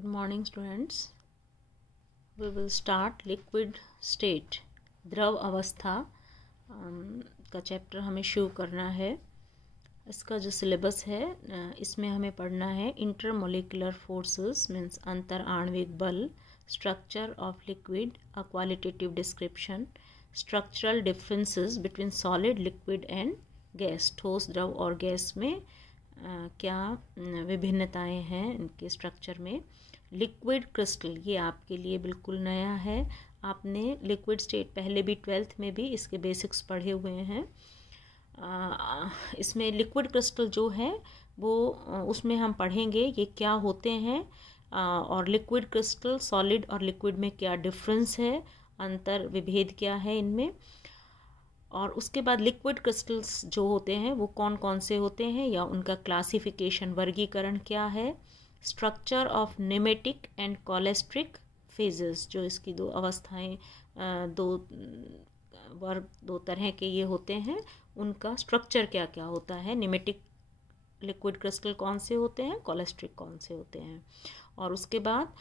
Good morning students. We will start liquid state, द्रव अवस्था का चैप्टर हमें शुरू करना है। इसका जो सिलेबस है इसमें हमें पढ़ना है इंटरमोलिकुलर फोर्सेस मीन्स अंतर आणविक बल, structure of liquid, a qualitative description, structural differences between solid, liquid and gas, ठोस, द्रव और गैस में क्या विभिन्नताएं हैं इनके स्ट्रक्चर में। लिक्विड क्रिस्टल ये आपके लिए बिल्कुल नया है, आपने लिक्विड स्टेट पहले भी 12th में भी इसके बेसिक्स पढ़े हुए हैं। इसमें लिक्विड क्रिस्टल जो है वो उसमें हम पढ़ेंगे ये क्या होते हैं और लिक्विड क्रिस्टल सॉलिड और लिक्विड में क्या डिफरेंस है, अंतर विभेद क्या है इनमें। और उसके बाद लिक्विड क्रिस्टल्स जो होते हैं वो कौन कौन से होते हैं या उनका क्लासिफिकेशन वर्गीकरण क्या है। स्ट्रक्चर ऑफ नेमेटिक एंड कॉलेस्ट्रिक फेजेस, जो इसकी दो अवस्थाएं दो तरह के ये होते हैं, उनका स्ट्रक्चर क्या क्या होता है। नेमेटिक लिक्विड क्रिस्टल कौन से होते हैं, कॉलेस्ट्रिक कौन से होते हैं। और उसके बाद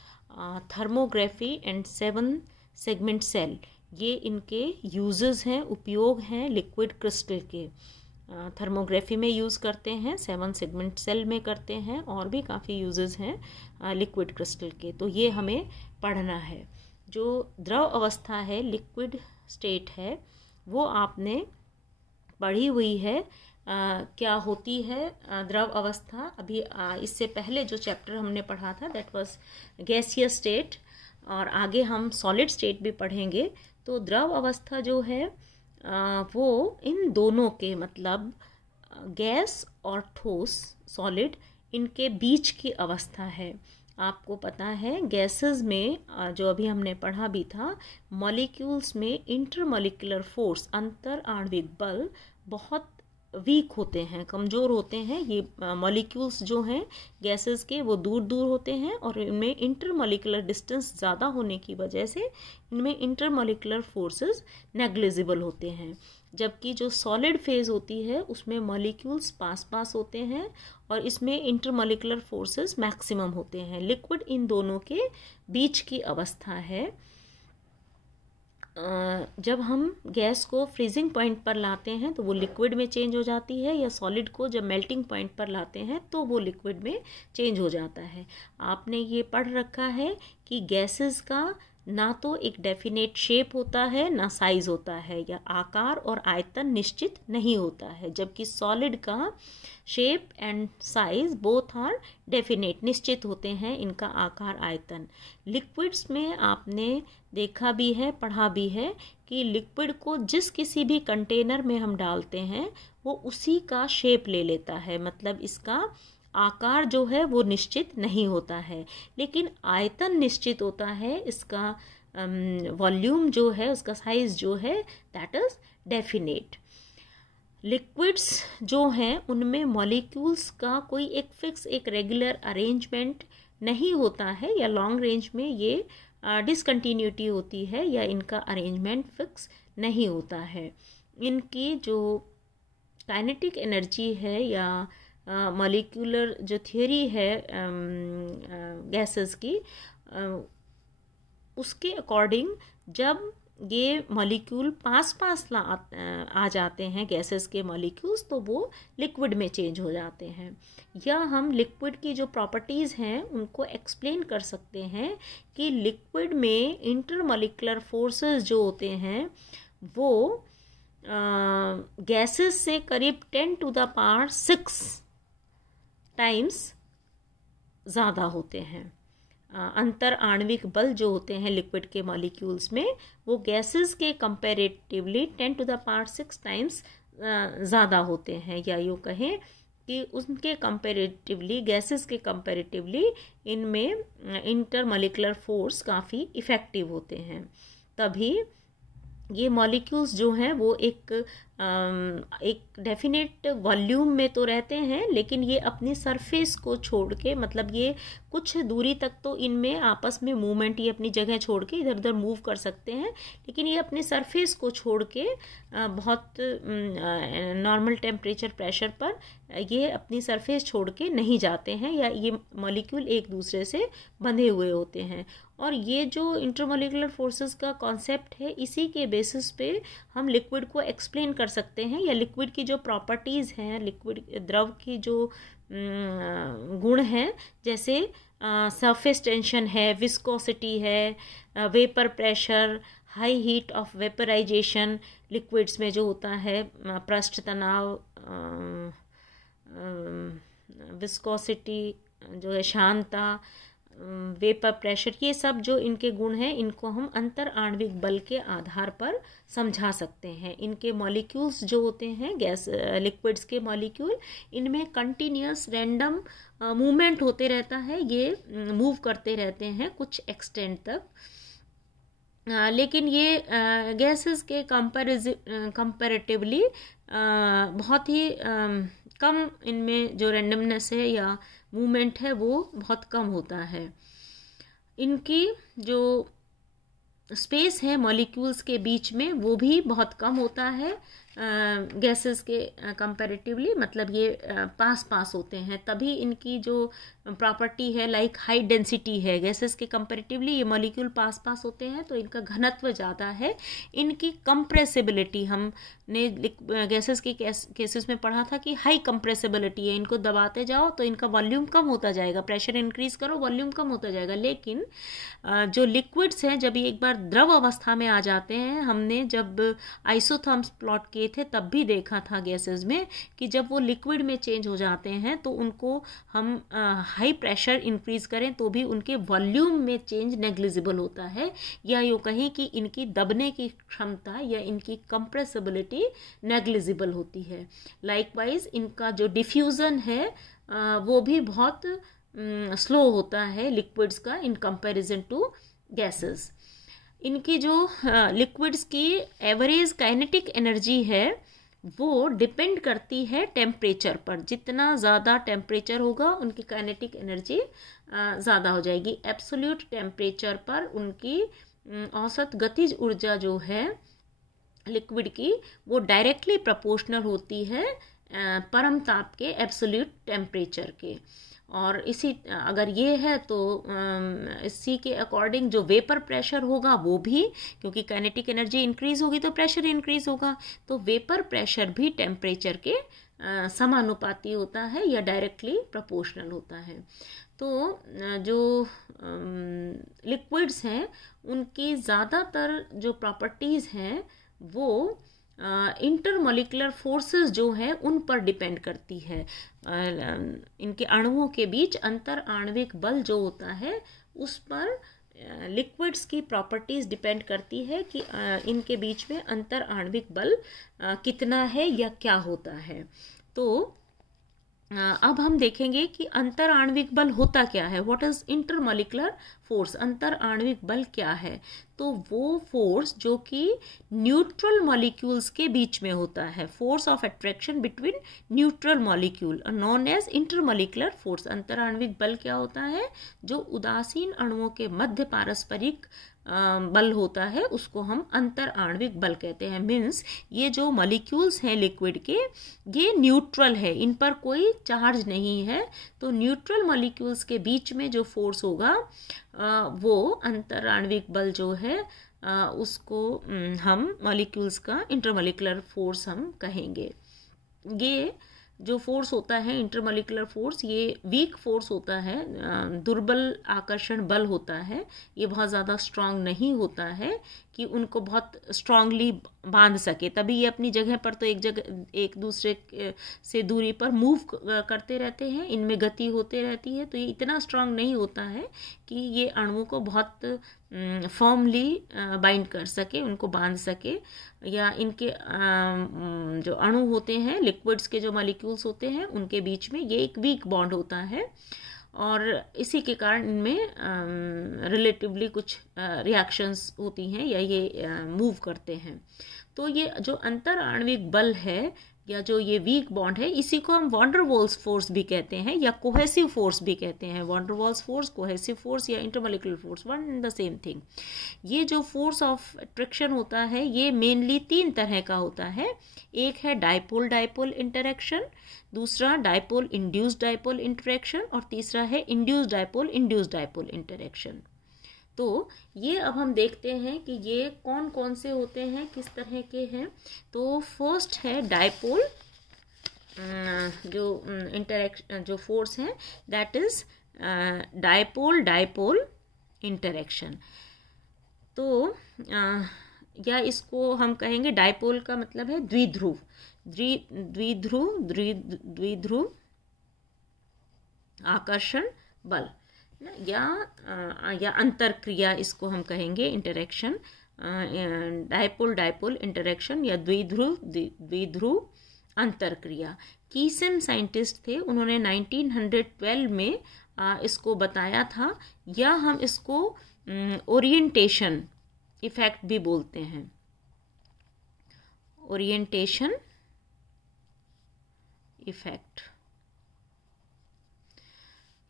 थर्मोग्राफी एंड 7 सेगमेंट सेल, ये इनके यूजेस हैं, उपयोग हैं लिक्विड क्रिस्टल के। थर्मोग्राफी में यूज़ करते हैं, 7 सेगमेंट सेल में करते हैं, और भी काफ़ी यूजेस हैं लिक्विड क्रिस्टल के, तो ये हमें पढ़ना है। जो द्रव अवस्था है, लिक्विड स्टेट है, वो आपने पढ़ी हुई है। क्या होती है द्रव अवस्था। अभी इससे पहले जो चैप्टर हमने पढ़ा था दैट वाज गैसियस स्टेट, और आगे हम सॉलिड स्टेट भी पढ़ेंगे। तो द्रव अवस्था जो है वो इन दोनों के मतलब गैस और ठोस सॉलिड इनके बीच की अवस्था है। आपको पता है गैसेस में जो अभी हमने पढ़ा भी था, मॉलिक्यूल्स में इंटरमॉलिक्यूलर फोर्स अंतर आणविक बल बहुत वीक होते हैं, कमज़ोर होते हैं। ये मॉलिक्यूल्स जो हैं गैसेस के वो दूर दूर होते हैं और इनमें इंटरमॉलिक्यूलर डिस्टेंस ज़्यादा होने की वजह से इनमें इंटरमॉलिक्यूलर फोर्सेस नेग्लिजिबल होते हैं। जबकि जो सॉलिड फेज होती है उसमें मॉलिक्यूल्स पास पास होते हैं और इसमें इंटरमॉलिक्यूलर फोर्सेस मैक्सिमम होते हैं। लिक्विड इन दोनों के बीच की अवस्था है। जब हम गैस को फ्रीजिंग पॉइंट पर लाते हैं तो वो लिक्विड में चेंज हो जाती है, या सॉलिड को जब मेल्टिंग पॉइंट पर लाते हैं तो वो लिक्विड में चेंज हो जाता है। आपने ये पढ़ रखा है कि गैसेस का ना तो एक डेफिनेट शेप होता है ना साइज होता है, या आकार और आयतन निश्चित नहीं होता है, जबकि सॉलिड का shape and size both are definite, निश्चित होते हैं इनका आकार आयतन। लिक्विड्स में आपने देखा भी है, पढ़ा भी है कि लिक्विड को जिस किसी भी कंटेनर में हम डालते हैं वो उसी का शेप ले लेता है, मतलब इसका आकार जो है वो निश्चित नहीं होता है, लेकिन आयतन निश्चित होता है। इसका वॉल्यूम जो है, उसका साइज जो है दैट इज डेफिनेट। लिक्विड्स जो हैं उनमें मॉलिक्यूल्स का कोई एक फिक्स, एक रेगुलर अरेंजमेंट नहीं होता है, या लॉन्ग रेंज में ये डिसकंटिन्यूटी होती है, या इनका अरेंजमेंट फिक्स नहीं होता है। इनकी जो काइनेटिक एनर्जी है या मॉलिक्यूलर जो थियोरी है गैसेस की, उसके अकॉर्डिंग जब ये मॉलिक्यूल पास पास आ जाते हैं गैसेस के मॉलिक्यूल्स, तो वो लिक्विड में चेंज हो जाते हैं। या हम लिक्विड की जो प्रॉपर्टीज़ हैं उनको एक्सप्लेन कर सकते हैं कि लिक्विड में इंटरमॉलिक्यूलर फोर्सेस जो होते हैं वो गैसेस से करीब 10⁶ टाइम्स ज़्यादा होते हैं। अंतर आणविक बल जो होते हैं लिक्विड के मॉलिक्यूल्स में वो गैसेस के कंपैरेटिवली 10⁶ टाइम्स ज़्यादा होते हैं, या यूँ कहें कि उनके कंपैरेटिवली, गैसेस के कंपैरेटिवली इनमें इंटरमॉलिक्यूलर फोर्स काफ़ी इफ़ेक्टिव होते हैं। तभी ये मॉलिक्यूल्स जो हैं वो एक एक डेफिनेट वॉल्यूम में तो रहते हैं, लेकिन ये अपनी सरफेस को छोड़ के, मतलब ये कुछ दूरी तक तो इनमें आपस में मूवमेंट, ये अपनी जगह छोड़ के इधर उधर मूव कर सकते हैं, लेकिन ये अपने सरफेस को छोड़ के बहुत नॉर्मल टेम्परेचर प्रेशर पर ये अपनी सरफेस छोड़ के नहीं जाते हैं, या ये मॉलिक्यूल एक दूसरे से बंधे हुए होते हैं। और ये जो इंटरमॉलिक्यूलर फोर्सेस का कॉन्सेप्ट है, इसी के बेसिस पे हम लिक्विड को एक्सप्लेन कर सकते हैं, या लिक्विड की जो प्रॉपर्टीज़ हैं, लिक्विड द्रव की जो गुण हैं, जैसे सरफेस टेंशन है, विस्कोसिटी है, vapour pressure, high heat of vaporisation liquids में जो होता है, पृष्ठ तनाव, विस्कोसिटी जो है, शांतता, वेपर प्रेशर, ये सब जो इनके गुण हैं, इनको हम अंतर आणविक बल के आधार पर समझा सकते हैं। इनके मॉलिक्यूल्स जो होते हैं, गैस लिक्विड्स के मॉलिक्यूल, इनमें कंटिन्यूस रैंडम मूवमेंट होते रहता है, ये मूव करते रहते हैं कुछ एक्सटेंट तक, लेकिन ये गैसेस के कंपैरेटिवली बहुत ही कम, इनमें जो रैंडमनेस है या मूवमेंट है वो बहुत कम होता है। इनकी जो स्पेस है मॉलिक्यूल्स के बीच में, वो भी बहुत कम होता है गैसेस के कंपैरेटिवली, मतलब ये पास पास होते हैं, तभी इनकी जो प्रॉपर्टी है लाइक हाई डेंसिटी है, गैसेस के कंपैरेटिवली ये मॉलिक्यूल पास पास होते हैं तो इनका घनत्व ज़्यादा है। इनकी कंप्रेसिबिलिटी, हमने गैसेस के केसेस में पढ़ा था कि हाई कंप्रेसिबिलिटी है, इनको दबाते जाओ तो इनका वॉल्यूम कम होता जाएगा, प्रेशर इंक्रीज करो वॉल्यूम कम होता जाएगा। लेकिन जो लिक्विड्स हैं, जब ये एक बार द्रव अवस्था में आ जाते हैं, हमने जब आइसोथर्म्स प्लॉट किए थे तब भी देखा था गैसेस में कि जब वो लिक्विड में चेंज हो जाते हैं तो उनको हम हाई प्रेशर इंक्रीज करें तो भी उनके वॉल्यूम में चेंज नेग्लिजिबल होता है, या यूँ कहें कि इनकी दबने की क्षमता या इनकी कंप्रेसिबिलिटी नेग्लिजिबल होती है। लाइकवाइज इनका जो डिफ्यूज़न है वो भी बहुत स्लो होता है लिक्विड्स का इन कंपैरिजन टू गैसेस। इनकी जो लिक्विड्स की एवरेज काइनेटिक एनर्जी है वो डिपेंड करती है टेम्परेचर पर, जितना ज़्यादा टेम्परेचर होगा उनकी काइनेटिक एनर्जी ज़्यादा हो जाएगी। एब्सोल्यूट टेम्परेचर पर उनकी औसत गतिज ऊर्जा जो है लिक्विड की, वो डायरेक्टली प्रोपोर्शनल होती है परम ताप के एब्सोल्यूट टेम्परेचर के। और इसी अगर ये है तो इसी के अकॉर्डिंग जो वेपर प्रेशर होगा वो भी, क्योंकि काइनेटिक एनर्जी इंक्रीज होगी तो प्रेशर इंक्रीज होगा, तो वेपर प्रेशर भी टेम्परेचर के समानुपाती होता है या डायरेक्टली प्रोपोर्शनल होता है। तो जो लिक्विड्स हैं उनकी ज़्यादातर जो प्रॉपर्टीज़ हैं वो इंटरमॉलिक्यूलर फोर्सेस जो हैं उन पर डिपेंड करती है। इनके अणुओं के बीच अंतर आणविक बल जो होता है उस पर लिक्विड्स की प्रॉपर्टीज़ डिपेंड करती है कि इनके बीच में अंतर आणविक बल कितना है या क्या होता है। तो अब हम देखेंगे कि अंतर आणविक बल होता क्या है, व्हाट इज इंटरमॉलिक्यूलर फोर्स, अंतर आणविक बल क्या है। तो वो फोर्स जो कि न्यूट्रल मॉलिक्यूल्स के बीच में होता है, force of attraction between neutral molecule known as intermolecular force. अंतर आणविक बल क्या होता है, जो उदासीन अणुओं के मध्य पारस्परिक बल होता है उसको हम अंतर आणविक बल कहते हैं। मीन्स ये जो मॉलिक्यूल्स हैं लिक्विड के, ये न्यूट्रल है, इन पर कोई चार्ज नहीं है, तो न्यूट्रल मॉलिक्यूल्स के बीच में जो फोर्स होगा वो अंतर आणविक बल जो है उसको हम मॉलिक्यूल्स का इंटरमॉलिक्यूलर फोर्स हम कहेंगे। ये जो फोर्स होता है इंटरमॉलिक्यूलर फोर्स, ये वीक फोर्स होता है, दुर्बल आकर्षण बल होता है, ये बहुत ज़्यादा स्ट्रांग नहीं होता है कि उनको बहुत स्ट्रांगली बांध सके, तभी ये अपनी जगह पर तो एक दूसरे से दूरी पर मूव करते रहते हैं, इनमें गति होते रहती है, तो ये इतना स्ट्रांग नहीं होता है कि ये अणुओं को बहुत फॉर्मली बाइंड कर सके, उनको बांध सके, या इनके जो अणु होते हैं लिक्विड्स के जो मॉलिक्यूल्स होते हैं उनके बीच में ये एक वीक बॉन्ड होता है, और इसी के कारण इनमें रिलेटिवली कुछ रिएक्शंस होती हैं या ये मूव करते हैं। तो ये जो अंतर आणविक बल है या जो ये वीक बॉन्ड है, इसी को हम वॉन डर वाल्स फोर्स भी कहते हैं या कोहेसिव फोर्स भी कहते हैं। Van der Waals forces, cohesive force या intermolecular force, one and the same thing. ये जो फोर्स ऑफ अट्रैक्शन होता है ये मेनली 3 तरह का होता है। एक है डाइपोल डाइपोल इंटरेक्शन, दूसरा डाइपोल इंड्यूस्ड डाइपोल इंटरेक्शन और तीसरा है induced dipole induced dipole interaction. तो ये अब हम देखते हैं कि ये कौन कौन से होते हैं, किस तरह के हैं। तो फर्स्ट है डाइपोल, जो इंटरेक्शन जो फोर्स है that is dipole dipole interaction. तो या इसको हम कहेंगे डाइपोल का मतलब है द्विध्रुव, द्विध्रुव आकर्षण बल या अंतरक्रिया, इसको हम कहेंगे इंटरेक्शन, डाइपोल डाइपोल इंटरेक्शन या द्विध्रुव अंतरक्रिया। कीसन साइंटिस्ट थे, उन्होंने 1912 में इसको बताया था, या हम इसको ओरिएंटेशन इफेक्ट भी बोलते हैं। ओरिएंटेशन इफेक्ट,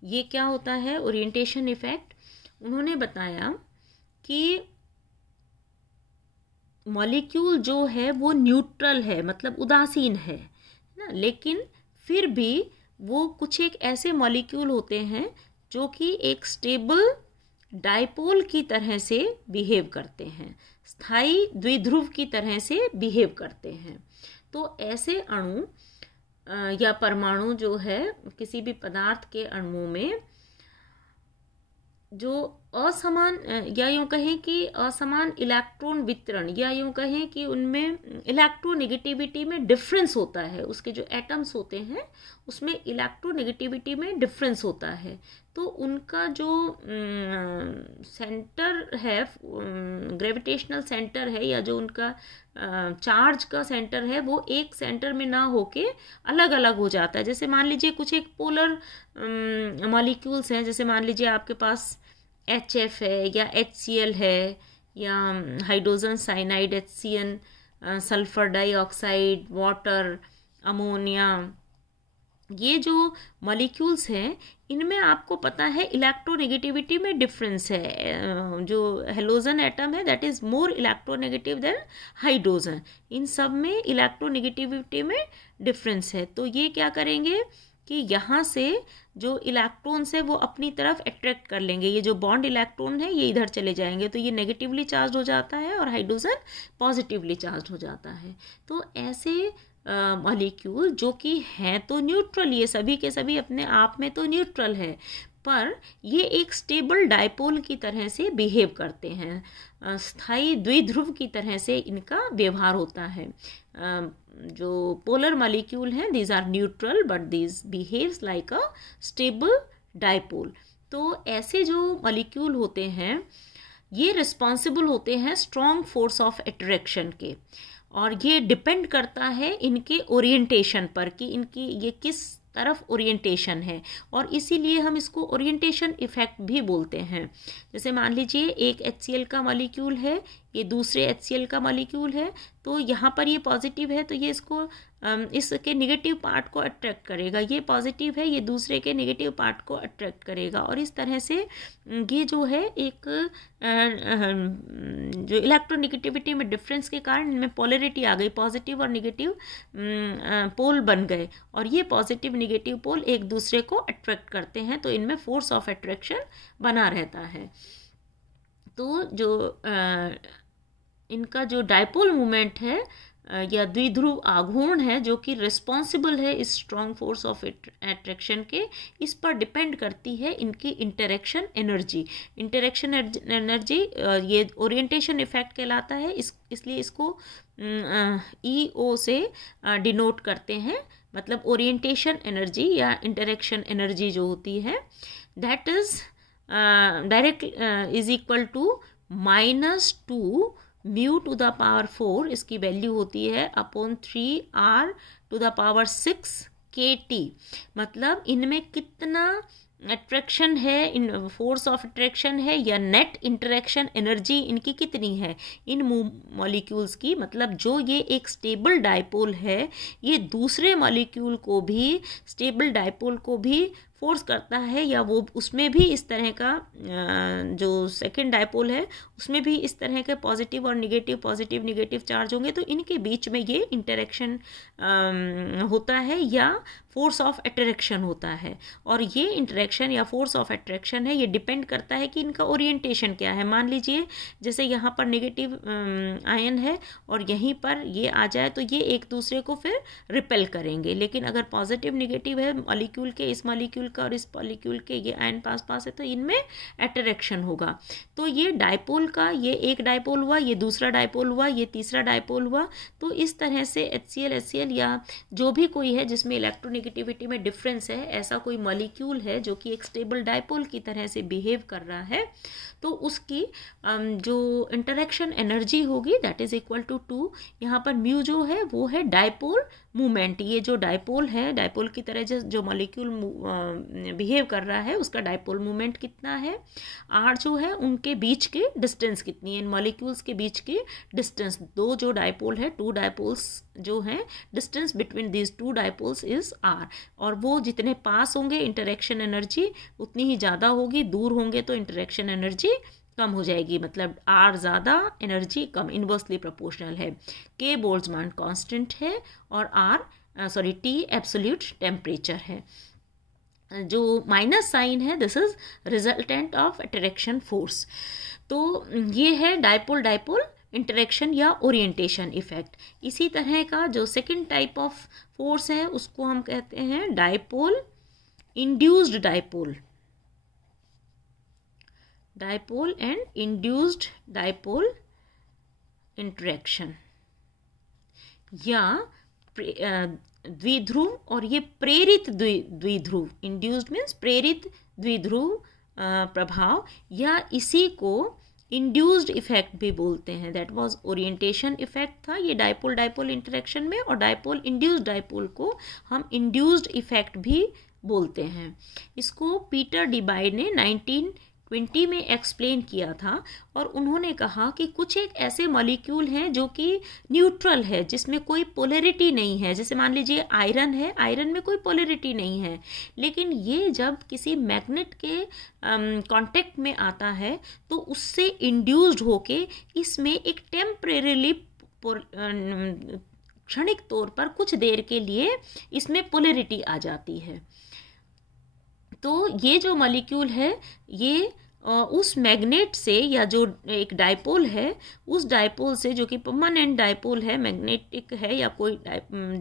ये क्या होता है ओरिएंटेशन इफेक्ट? उन्होंने बताया कि मॉलिक्यूल जो है वो न्यूट्रल है, मतलब उदासीन है ना, लेकिन फिर भी वो कुछ एक ऐसे मॉलिक्यूल होते हैं जो कि एक स्टेबल डाइपोल की तरह से बिहेव करते हैं, स्थायी द्विध्रुव की तरह से बिहेव करते हैं। तो ऐसे अणु या परमाणु जो है किसी भी पदार्थ के अणुओं में जो असमान, या यूँ कहें कि असमान इलेक्ट्रॉन वितरण, या यूँ कहें कि उनमें इलेक्ट्रोनेगेटिविटी में डिफरेंस होता है, उसके जो एटम्स होते हैं उसमें इलेक्ट्रोनेगेटिविटी में डिफरेंस होता है, तो उनका जो सेंटर है, ग्रेविटेशनल सेंटर है, या जो उनका चार्ज का सेंटर है, वो एक सेंटर में ना होके अलग अलग हो जाता है। जैसे मान लीजिए कुछ एक पोलर मॉलिक्यूल्स हैं, जैसे मान लीजिए आपके पास HF है या HCl है या hydrogen cyanide HCN, sulphur dioxide, water, ammonia, ये जो मॉलिक्यूल्स हैं इनमें आपको पता है इलेक्ट्रोनेगेटिविटी में डिफरेंस है। जो हेलोजन एटम है that is more electronegative than hydrogen, इन सब में इलेक्ट्रोनेगेटिविटी में डिफरेंस है। तो ये क्या करेंगे कि यहाँ से जो इलेक्ट्रॉन्स है वो अपनी तरफ अट्रैक्ट कर लेंगे, ये जो बॉन्ड इलेक्ट्रॉन है ये इधर चले जाएंगे, तो ये नेगेटिवली चार्ज हो जाता है और हाइड्रोजन पॉजिटिवली चार्ज हो जाता है। तो ऐसे मॉलिक्यूल जो कि हैं तो न्यूट्रल, ये सभी के सभी अपने आप में तो न्यूट्रल है, पर ये एक स्टेबल डाइपोल की तरह से बिहेव करते हैं, स्थायी द्विध्रुव की तरह से इनका व्यवहार होता है। जो पोलर मॉलिक्यूल हैं these are neutral but these behaves like a stable dipole. तो ऐसे जो मॉलिक्यूल होते हैं ये रिस्पॉन्सिबल होते हैं स्ट्रॉन्ग फोर्स ऑफ अट्रैक्शन के, और ये डिपेंड करता है इनके ओरिएंटेशन पर कि इनकी ये किस तरफ ओरिएंटेशन है, और इसीलिए हम इसको ओरिएंटेशन इफेक्ट भी बोलते हैं। जैसे मान लीजिए एक HCl का मॉलिक्यूल है, ये दूसरे HCl का मॉलिक्यूल है, तो यहाँ पर ये पॉजिटिव है तो ये इसको इसके नेगेटिव पार्ट को अट्रैक्ट करेगा, ये पॉजिटिव है ये दूसरे के नेगेटिव पार्ट को अट्रैक्ट करेगा, और इस तरह से ये जो है एक जो इलेक्ट्रोनेगेटिविटी में डिफरेंस के कारण इनमें पोलरिटी आ गई, पॉजिटिव और नेगेटिव पोल बन गए, और ये पॉजिटिव नेगेटिव पोल एक दूसरे को अट्रैक्ट करते हैं, तो इनमें फोर्स ऑफ अट्रैक्शन बना रहता है। तो जो इनका जो डाइपोल मूवमेंट है या द्विध्रुव आघूर्ण है जो कि रिस्पॉन्सिबल है इस स्ट्रॉन्ग फोर्स ऑफ अट्रैक्शन के, इस पर डिपेंड करती है इनकी इंटरेक्शन एनर्जी। इंटरेक्शन एनर्जी ये ओरिएंटेशन इफेक्ट कहलाता है, इसलिए इसको EO से डिनोट करते हैं, मतलब ओरिएंटेशन एनर्जी या इंटरेक्शन एनर्जी जो होती है that is direct is equal to -2 mu to the power 4, इसकी वैल्यू होती है upon 3 R to the power 6 K kT, मतलब इनमें कितना अट्रैक्शन है, इन फोर्स ऑफ अट्रैक्शन है या नेट इंटरेक्शन एनर्जी इनकी कितनी है इन मॉलिक्यूल्स की। मतलब जो ये एक स्टेबल डायपोल है ये दूसरे मॉलिक्यूल को भी, स्टेबल डायपोल को भी फोर्स करता है, या वो उसमें भी इस तरह का जो सेकंड डायपोल है उसमें भी इस तरह के पॉजिटिव और निगेटिव, पॉजिटिव निगेटिव चार्ज होंगे, तो इनके बीच में ये इंटरेक्शन होता है या फोर्स ऑफ अट्रैक्शन होता है। और ये इंटरेक्शन या फोर्स ऑफ अट्रैक्शन है, ये डिपेंड करता है कि इनका ओरिएंटेशन क्या है। मान लीजिए जैसे यहाँ पर नेगेटिव आयन है और यहीं पर ये आ जाए तो ये एक दूसरे को फिर रिपेल करेंगे, लेकिन अगर पॉजिटिव निगेटिव है मॉलिक्यूल के, इस मॉलिक्यूल का और इस मॉलिक्यूल के, ये आयन पास पास है तो इनमें अट्रैक्शन होगा। तो ये डायपोल का, ये एक डायपोल हुआ, ये दूसरा डायपोल हुआ, ये तीसरा डायपोल हुआ। तो इस तरह से HCl या जो भी कोई है जिसमें इलेक्ट्रोनेगेटिविटी में डिफरेंस है, ऐसा कोई मॉलिक्यूल है जो कि एक स्टेबल डायपोल की तरह से बिहेव कर रहा है, तो उसकी जो इंटरेक्शन एनर्जी होगी दैट इज इक्वल टू 2। यहाँ पर म्यू जो है वो है डायपोल मूवमेंट। ये जो डायपोल है, डायपोल की तरह जो मॉलिक्यूल बिहेव कर रहा है उसका डायपोल मूवमेंट कितना है। आर जो है उनके बीच के डिस्टेंस कितनी है, इन मॉलिक्यूल्स के बीच की डिस्टेंस। दो जो डायपोल है, टू डायपोल्स जो हैं, distance between these two dipoles is R. और वो जितने पास होंगे इंटरेक्शन एनर्जी उतनी ही ज़्यादा होगी, दूर होंगे तो इंटरेक्शन एनर्जी कम हो जाएगी। मतलब आर ज़्यादा एनर्जी कम, इनवर्सली प्रोपोर्शनल है। के बोल्ट्जमान कांस्टेंट है और टी एब्सोल्यूट टेम्परेचर है। जो माइनस साइन है this is resultant of attraction force. तो ये है डायपोल डायपोल इंटरेक्शन या ओरिएंटेशन इफेक्ट। इसी तरह का जो सेकंड टाइप ऑफ फोर्स है उसको हम कहते हैं dipole induced dipole, dipole and induced dipole interaction, या द्विध्रुव और ये प्रेरित द्विध्रुव। इंड्यूस्ड मीन्स प्रेरित द्विध्रुव प्रभाव, या इसी को इंड्यूस्ड इफेक्ट भी बोलते हैं। दैट वाज ओरिएंटेशन इफेक्ट था ये डायपोल डायपोल इंटरेक्शन में, और डायपोल इंड्यूस्ड डायपोल को हम इंड्यूस्ड इफेक्ट भी बोलते हैं। इसको पीटर डिबाई ने 1920 में एक्सप्लेन किया था, और उन्होंने कहा कि कुछ एक ऐसे मॉलिक्यूल हैं जो कि न्यूट्रल है, जिसमें कोई पोलैरिटी नहीं है। जैसे मान लीजिए आयरन है, आयरन में कोई पोलैरिटी नहीं है, लेकिन ये जब किसी मैग्नेट के कांटेक्ट में आता है तो उससे इंड्यूस्ड होके इसमें एक टेम्परेरीली, क्षणिक तौर पर कुछ देर के लिए इसमें पोलैरिटी आ जाती है। तो ये जो मॉलिक्यूल है ये उस मैग्नेट से, या जो एक डायपोल है उस डायपोल से, जो कि परमानेंट डायपोल है, मैग्नेटिक है, या कोई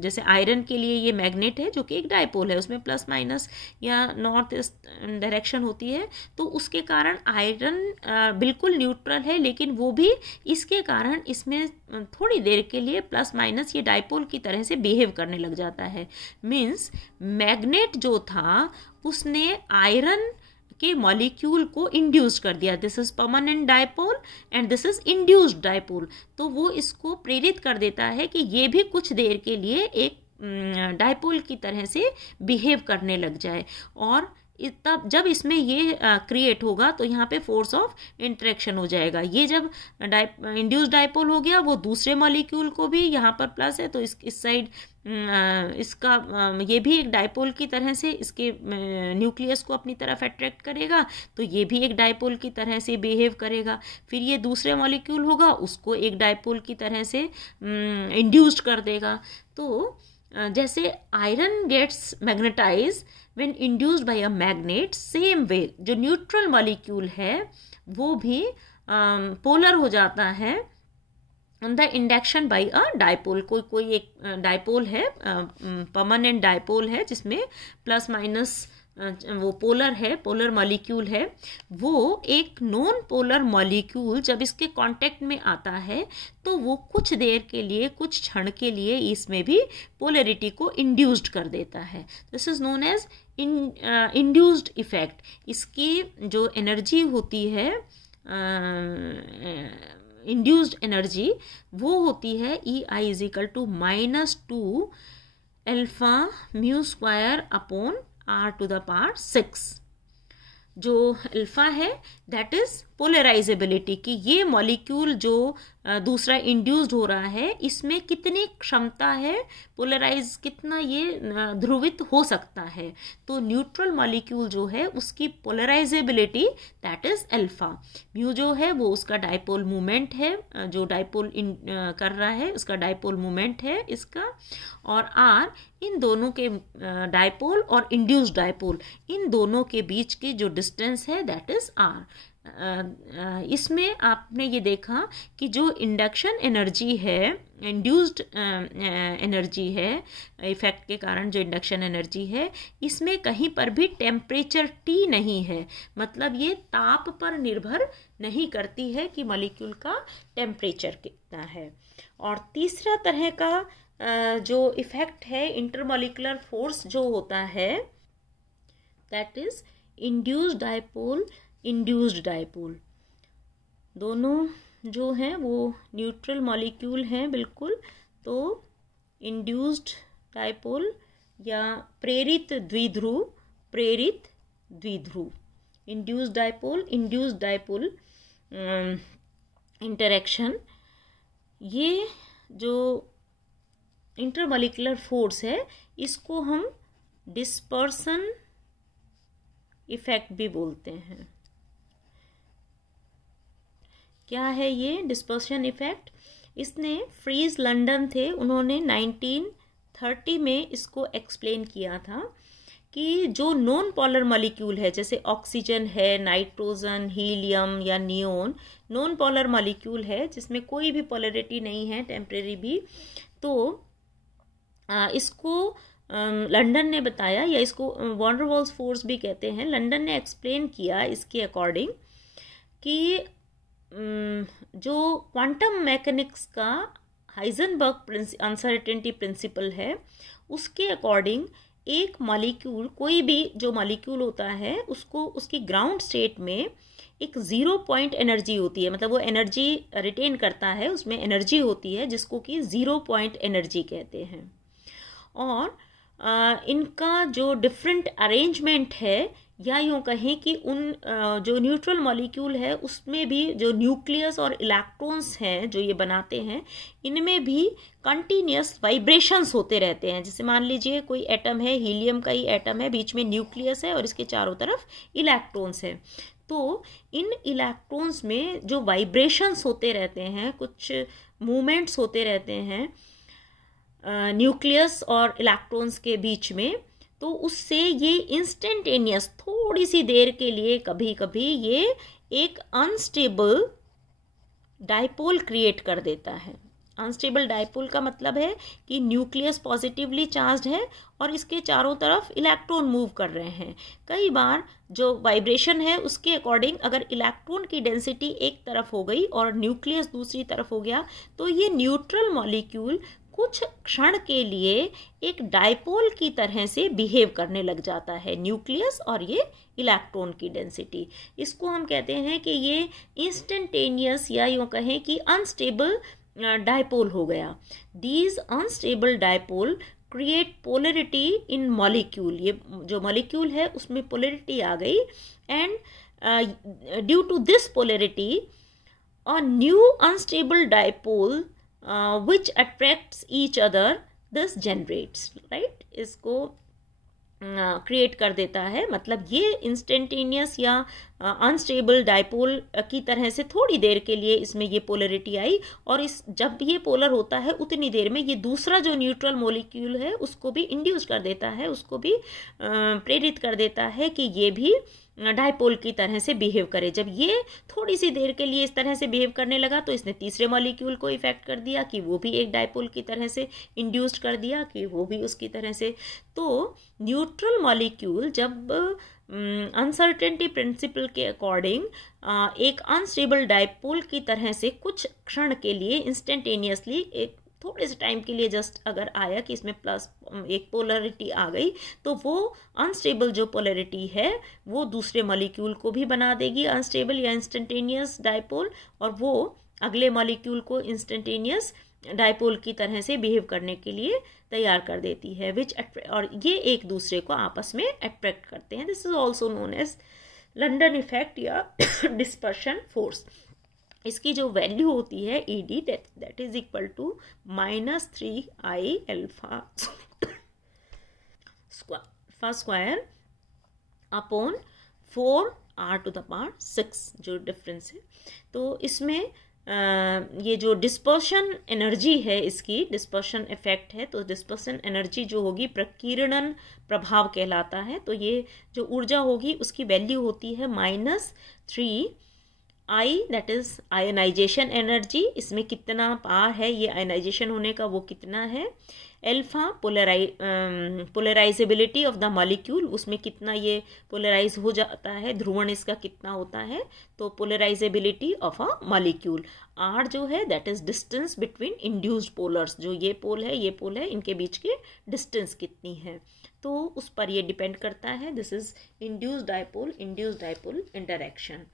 जैसे आयरन के लिए ये मैग्नेट है जो कि एक डायपोल है, उसमें प्लस माइनस या नॉर्थ ईस्ट डायरेक्शन होती है, तो उसके कारण आयरन बिल्कुल न्यूट्रल है, लेकिन वो भी इसके कारण इसमें थोड़ी देर के लिए प्लस माइनस ये डायपोल की तरह से बिहेव करने लग जाता है। मीन्स मैग्नेट जो था उसने आयरन के मॉलिक्यूल को इंड्यूस कर दिया। This is permanent dipole and this is induced dipole. तो वो इसको प्रेरित कर देता है कि ये भी कुछ देर के लिए एक डायपोल की तरह से बिहेव करने लग जाए, और तब जब इसमें ये क्रिएट होगा तो यहाँ पे फोर्स ऑफ इंटरेक्शन हो जाएगा। ये जब इंड्यूस्ड डायपोल हो गया, वो दूसरे मॉलिक्यूल को भी, यहाँ पर प्लस है तो इस साइड इसका ये भी एक डायपोल की तरह से इसके न्यूक्लियस को अपनी तरफ अट्रैक्ट करेगा, तो ये भी एक डायपोल की तरह से बिहेव करेगा। फिर ये दूसरे मॉलिक्यूल होगा, उसको एक डायपोल की तरह से इंड्यूस्ड कर देगा। तो जैसे iron gets magnetise when induced by a magnet, same way जो न्यूट्रल मॉलिक्यूल है वो भी पोलर हो जाता है on the induction by a dipole. कोई एक डायपोल है, परमानेंट डायपोल है जिसमें प्लस माइनस वो पोलर है, पोलर मॉलिक्यूल है। वो एक नॉन पोलर मॉलिक्यूल जब इसके कांटेक्ट में आता है तो वो कुछ देर के लिए, कुछ क्षण के लिए इसमें भी पोलैरिटी को इंड्यूस्ड कर देता है। This is known as induced effect. इसकी जो एनर्जी होती है, इंड्यूस्ड एनर्जी, वो होती है EI = -2 alpha mu square upon R to the power 6। जो अल्फा है दैट इज पोलराइजेबिलिटी, कि ये मॉलिक्यूल जो दूसरा इंड्यूस्ड हो रहा है इसमें कितनी क्षमता है, पोलराइज कितना ये ध्रुवित हो सकता है। तो न्यूट्रल मॉलिक्यूल जो है उसकी polarisability that is alpha. Mu जो है वो उसका डाइपोल मोमेंट है, जो डाइपोल कर रहा है उसका डाइपोल मोमेंट है इसका, और आर इन दोनों के डाइपोल और इंड्यूस्ड डाइपोल इन दोनों के बीच की जो डिस्टेंस है दैट इज आर। इसमें आपने ये देखा कि जो इंडक्शन एनर्जी है, इंड्यूस्ड एनर्जी है, इफेक्ट के कारण जो इंडक्शन एनर्जी है, इसमें कहीं पर भी टेम्परेचर T नहीं है, मतलब ये ताप पर निर्भर नहीं करती है कि मॉलिक्यूल का टेम्परेचर कितना है। और तीसरा तरह का जो इफेक्ट है इंटरमॉलिक्यूलर फोर्स जो होता है that is induced dipole, induced dipole. दोनों जो हैं वो न्यूट्रल मॉलिक्यूल हैं बिल्कुल, तो इंड्यूस्ड डाइपोल या प्रेरित द्विध्रुव, प्रेरित द्विध्रुव, induced dipole, induced dipole interaction, ये जो इंटरमॉलिक्यूलर फोर्स है इसको हम डिस्पर्सन इफेक्ट भी बोलते हैं। क्या है ये डिस्पर्शन इफेक्ट? इसने फ्रीज लंदन थे, उन्होंने 1930 में इसको एक्सप्लेन किया था कि जो नॉन पोलर मॉलिक्यूल है जैसे ऑक्सीजन है, नाइट्रोजन, हीलियम या नियोन, नॉन पोलर मॉलिक्यूल है जिसमें कोई भी पोलरिटी नहीं है, टेम्परेरी भी, तो इसको लंदन ने बताया, या इसको वॉन डेर वाल्स फोर्स भी कहते हैं। लंदन ने एक्सप्लेन किया इसके अकॉर्डिंग कि जो क्वांटम मैकेनिक्स का हाइजेनबर्ग अनसर्टेनिटी प्रिंसिपल है उसके अकॉर्डिंग एक मॉलिक्यूल, कोई भी जो मॉलिक्यूल होता है उसको उसकी ग्राउंड स्टेट में एक 0 पॉइंट एनर्जी होती है, मतलब वो एनर्जी रिटेन करता है, उसमें एनर्जी होती है जिसको कि 0 पॉइंट एनर्जी कहते हैं। और इनका जो डिफरेंट अरेंजमेंट है, या यूँ कहें कि उन जो न्यूट्रल मॉलिक्यूल है उसमें भी जो न्यूक्लियस और इलेक्ट्रॉन्स हैं जो ये बनाते हैं, इनमें भी कंटिन्यूस वाइब्रेशंस होते रहते हैं। जैसे मान लीजिए कोई एटम है, हीलियम का ही एटम है, बीच में न्यूक्लियस है और इसके चारों तरफ इलेक्ट्रॉन्स है, तो इन इलेक्ट्रॉन्स में जो वाइब्रेशंस होते रहते हैं, कुछ मूवमेंट्स होते रहते हैं न्यूक्लियस और इलेक्ट्रॉन्स के बीच में, तो उससे ये इंस्टेंटेनियस थोड़ी सी देर के लिए कभी कभी ये एक अनस्टेबल डाइपोल क्रिएट कर देता है। अनस्टेबल डाइपोल का मतलब है कि न्यूक्लियस पॉजिटिवली चार्ज्ड है और इसके चारों तरफ इलेक्ट्रॉन मूव कर रहे हैं। कई बार जो वाइब्रेशन है उसके अकॉर्डिंग अगर इलेक्ट्रॉन की डेंसिटी एक तरफ हो गई और न्यूक्लियस दूसरी तरफ हो गया, तो ये न्यूट्रल मॉलिक्यूल कुछ क्षण के लिए एक डाइपोल की तरह से बिहेव करने लग जाता है, न्यूक्लियस और ये इलेक्ट्रॉन की डेंसिटी। इसको हम कहते हैं कि ये इंस्टेंटेनियस या यूँ कहें कि अनस्टेबल डाइपोल हो गया। These unstable dipole create polarity in molecule, ये जो मॉलिक्यूल है उसमें पोलरिटी आ गई, and due to this polarity a new unstable dipole which attracts each other thus generates, right? इसको क्रिएट कर देता है, मतलब ये इंस्टेंटेनियस या अनस्टेबल डाइपोल की तरह से थोड़ी देर के लिए इसमें ये पोलरिटी आई, और इस जब ये पोलर होता है उतनी देर में ये दूसरा जो न्यूट्रल मॉलिक्यूल है उसको भी इंड्यूस कर देता है, उसको भी प्रेरित कर देता है कि ये भी डाइपोल की तरह से बिहेव करे। जब ये थोड़ी सी देर के लिए इस तरह से बिहेव करने लगा तो इसने तीसरे मॉलिक्यूल को इफेक्ट कर दिया कि वो भी एक डाइपोल की तरह से इंड्यूस्ड कर दिया कि वो भी उसकी तरह से। तो न्यूट्रल मॉलिक्यूल जब अनसर्टेनिटी प्रिंसिपल के अकॉर्डिंग एक अनस्टेबल डाइपोल की तरह से कुछ क्षण के लिए इंस्टेंटेनियसली एक थोड़े से टाइम के लिए जस्ट अगर आया कि इसमें प्लस एक पोलरिटी आ गई, तो वो अनस्टेबल जो पोलरिटी है वो दूसरे मॉलिक्यूल को भी बना देगी अनस्टेबल या इंस्टेंटेनियस डाइपोल, और वो अगले मॉलिक्यूल को इंस्टेंटेनियस डाइपोल की तरह से बिहेव करने के लिए तैयार कर देती है, और ये एक दूसरे को आपस में अट्रैक्ट करते हैं। This is also known as London effect या डिस्पर्शन फोर्स। इसकी जो वैल्यू होती है ED that is equal to -3I alpha square upon 4r⁶, जो डिफरेंस है। तो इसमें ये जो डिस्पर्शन एनर्जी है, इसकी डिस्पर्शन इफेक्ट है, तो डिस्पर्शन एनर्जी जो होगी प्रकीर्णन प्रभाव कहलाता है। तो ये जो ऊर्जा होगी उसकी वैल्यू होती है -3I that is ionization energy. इसमें कितना पार है ये आयनाइजेशन होने का, वो कितना है। Alpha polarisability of the molecule, उसमें कितना ये पोलराइज हो जाता है, ध्रुवण इसका कितना होता है, तो polarizability of a molecule. R जो है that is distance between induced poles, जो ये पोल है ये पोल है, इनके बीच के डिस्टेंस कितनी है, तो उस पर ये डिपेंड करता है। This is induced dipole interaction.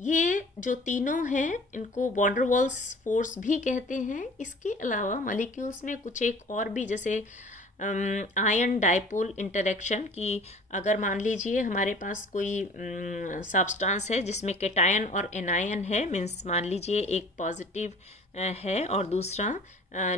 ये जो तीनों हैं इनको वॉन डर वाल्स फोर्स भी कहते हैं। इसके अलावा मॉलिक्यूल्स में कुछ एक और भी, जैसे आयन डाइपोल इंटरेक्शन की, अगर मान लीजिए हमारे पास कोई सब्सटेंस है जिसमें कैटायन और एनायन है, मीन्स मान लीजिए एक पॉजिटिव है और दूसरा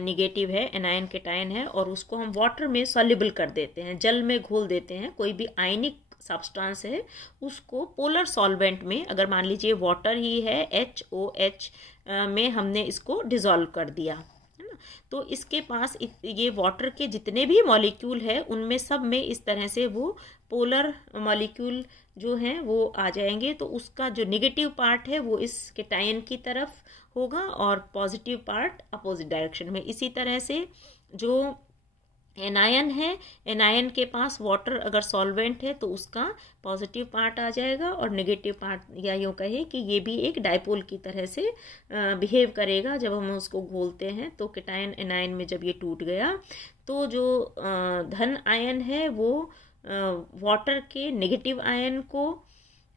निगेटिव है, एनायन कैटायन है, और उसको हम वाटर में सॉल्युबल कर देते हैं, जल में घोल देते हैं, कोई भी आयनिक सब्सटेंस है उसको पोलर सॉल्वेंट में, अगर मान लीजिए वाटर ही है HOH में हमने इसको डिसॉल्व कर दिया, है ना, तो इसके पास ये वाटर के जितने भी मॉलिक्यूल है उनमें सब में इस तरह से वो पोलर मॉलिक्यूल जो हैं वो आ जाएंगे। तो उसका जो निगेटिव पार्ट है वो इस कैटायन की तरफ होगा और पॉजिटिव पार्ट अपोजिट डायरेक्शन में। इसी तरह से जो एनायन है, एनायन के पास वाटर अगर सॉल्वेंट है तो उसका पॉजिटिव पार्ट आ जाएगा, और नेगेटिव पार्ट, या यूँ कहे कि ये भी एक डाइपोल की तरह से बिहेव करेगा जब हम उसको घोलते हैं। तो कैटायन एनायन में जब ये टूट गया तो जो धन आयन है वो वाटर के नेगेटिव आयन को,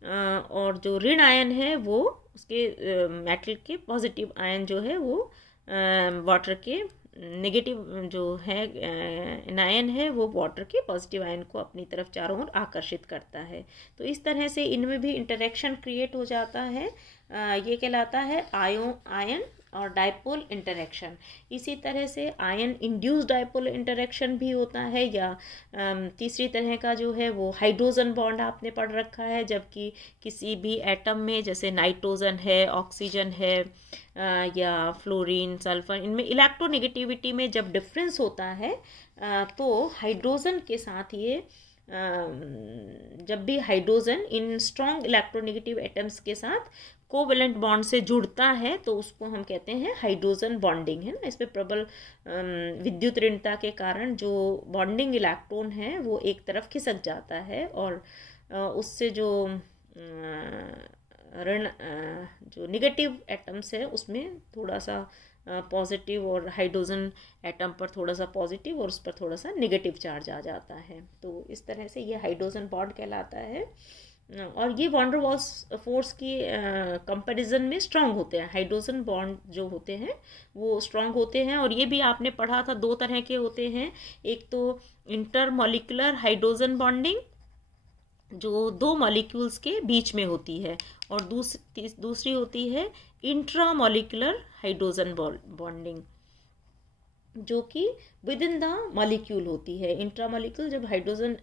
और जो ऋण आयन है वो उसके मेटल के पॉजिटिव आयन जो है वो वाटर के नेगेटिव जो है एनायन है वो वाटर के पॉजिटिव आयन को अपनी तरफ चारों ओर आकर्षित करता है। तो इस तरह से इनमें भी इंटरेक्शन क्रिएट हो जाता है। ये कहलाता है आयन और डाइपोल इंटरेक्शन। इसी तरह से आयन इंड्यूस्ड डाइपोल इंटरेक्शन भी होता है, या तीसरी तरह का जो है वो हाइड्रोजन बॉन्ड आपने पढ़ रखा है, जबकि किसी भी एटम में जैसे नाइट्रोजन है, ऑक्सीजन है, या फ्लोरीन, सल्फर, इनमें इलेक्ट्रोनेगेटिविटी में जब डिफरेंस होता है तो हाइड्रोजन के साथ ये जब भी hydrogen in strong electronegative atoms के साथ कोवेलेंट बॉन्ड से जुड़ता है तो उसको हम कहते हैं हाइड्रोजन बॉन्डिंग, है ना। इसमें प्रबल विद्युत ऋणता के कारण जो बॉन्डिंग इलेक्ट्रॉन है वो एक तरफ खिसक जाता है, और उससे जो जो निगेटिव एटम्स है उसमें थोड़ा सा पॉजिटिव, और हाइड्रोजन एटम पर थोड़ा सा पॉजिटिव और उस पर थोड़ा सा नेगेटिव चार्ज आ जाता है। तो इस तरह से ये हाइड्रोजन बॉन्ड कहलाता है। और ये वॉन डर वाल्स फोर्स की कंपैरिजन में स्ट्रांग होते हैं। हाइड्रोजन बॉन्ड जो होते हैं वो स्ट्रांग होते हैं, और ये भी आपने पढ़ा था, दो तरह के होते हैं। एक तो इंटरमॉलिक्यूलर हाइड्रोजन बॉन्डिंग जो दो मॉलिक्यूल्स के बीच में होती है, और दूसरी होती है इंट्रामॉलिक्यूलर हाइड्रोजन बॉन्डिंग जो कि विद इन द मॉलिक्यूल होती है। इंट्रामॉलिक्यूल जब हाइड्रोजन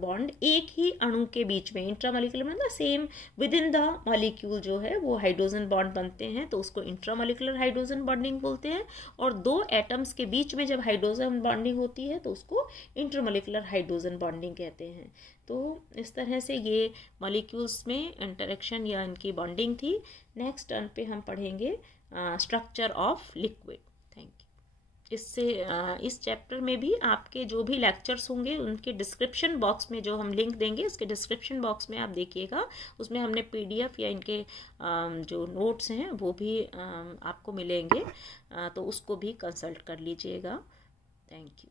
बॉन्ड एक ही अणु के बीच में, इंट्रामॉलिक्यूलर मतलब same with in the molecule जो है वो हाइड्रोजन बॉन्ड बनते हैं, तो उसको इंट्रामॉलिक्यूलर हाइड्रोजन बॉन्डिंग बोलते हैं। और दो एटम्स के बीच में जब हाइड्रोजन बॉन्डिंग होती है तो उसको इंटरमॉलिक्यूलर हाइड्रोजन बॉन्डिंग कहते हैं। तो इस तरह से ये मॉलिक्यूल्स में इंटरेक्शन या इनकी बॉन्डिंग थी। नेक्स्ट टर्न पे हम पढ़ेंगे structure of liquid. Thank you. इससे इस चैप्टर में भी आपके जो भी लेक्चर्स होंगे उनके डिस्क्रिप्शन बॉक्स में जो हम लिंक देंगे उसके डिस्क्रिप्शन बॉक्स में आप देखिएगा, उसमें हमने PDF या इनके जो नोट्स हैं वो भी आपको मिलेंगे, तो उसको भी कंसल्ट कर लीजिएगा। Thank you.